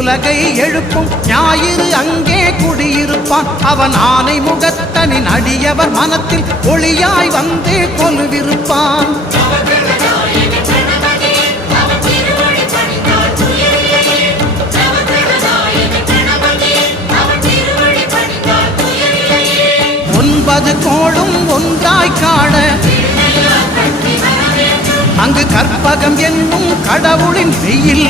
உலகை எழுப்பும் ஞாயிறு அங்கே குடியிருப்பான். அவன் ஆனை முகத்தனின் அடியவர் மனத்தில் ஒளியாய் வந்து கொலுவிருப்பான். ஒன்பது கோளும் ஒன்றாய் காண அங்கு கற்பகம் என்னும் கடவுளின் வெயில்